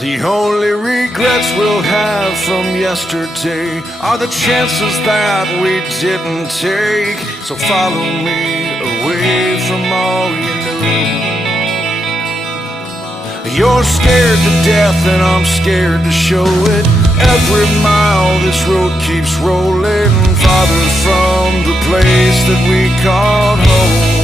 The only regrets we'll have from yesterday are the chances that we didn't take. So follow me away from all you knew. You're scared to death and I'm scared to show it. Every mile this road keeps rolling farther from the place that we called home.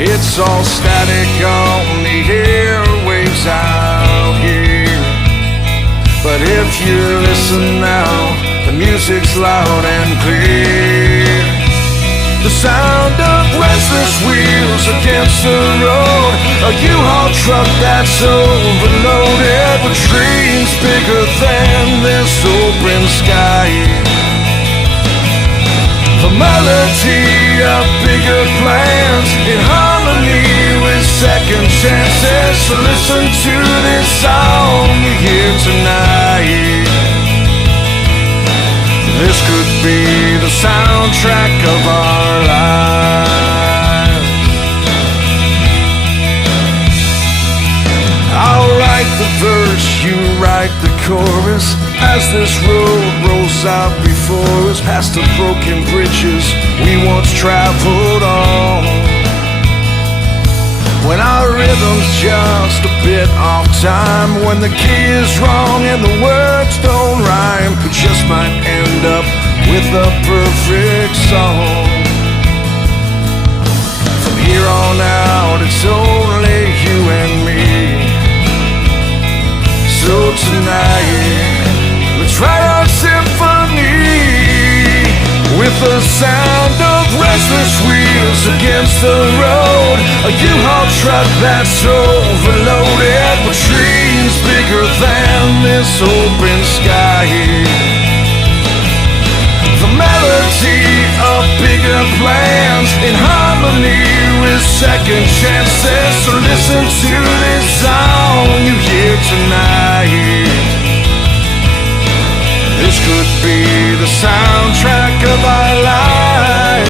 It's all static on the airwaves out here, but if you listen now, the music's loud and clear. The sound of restless wheels against the road, a U-Haul truck that's overloaded with dreams bigger than this open sky. The melody of bigger plans in harmony with second chances. So listen to this song you hear tonight. This could be the soundtrack of our lives. I'll write the verse, you write the chorus, as this road rolls out before us, past the broken bridges we once traveled on. When our rhythm's just a bit off time, when the key is wrong and the words don't rhyme, we just might end up with a perfect song. From here on out, it's only you and me. So tonight, let's write our symphony with the sound of restless wheels against the road, a U-Haul truck that's overloaded with dreams bigger than this open sky. The melody of bigger plans in harmony with second chances. So listen to this song you hear tonight. This could be the soundtrack of our lives.